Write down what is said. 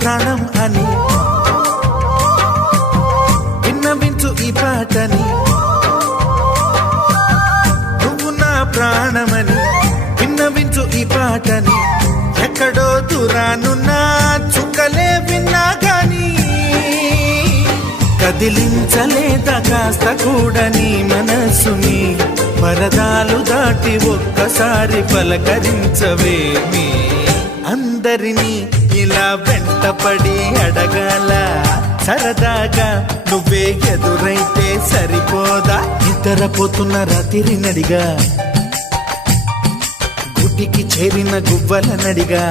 ప్రాణం అని విన్నవించు ఈ పాటని, నువ్వు నా ప్రాణమని విన్నవించు ఈ పాటని. ఎక్కడో దూరానున్నా చుక్కలే విన్నా గాని కదిలించలేదా కాస్త కూడా నీ మనసుని. పరదాలు దాటి ఒక్కసారి పలకరించవేమి. అందరినీ ఇలా వెంటపడి అడగాల సరదాగా నువ్వే ఎదురైతే సరిపోదా. నిద్రపోతున్న రాత్రి నడిగా గుడికి చేరిన గువ్వల నడిగా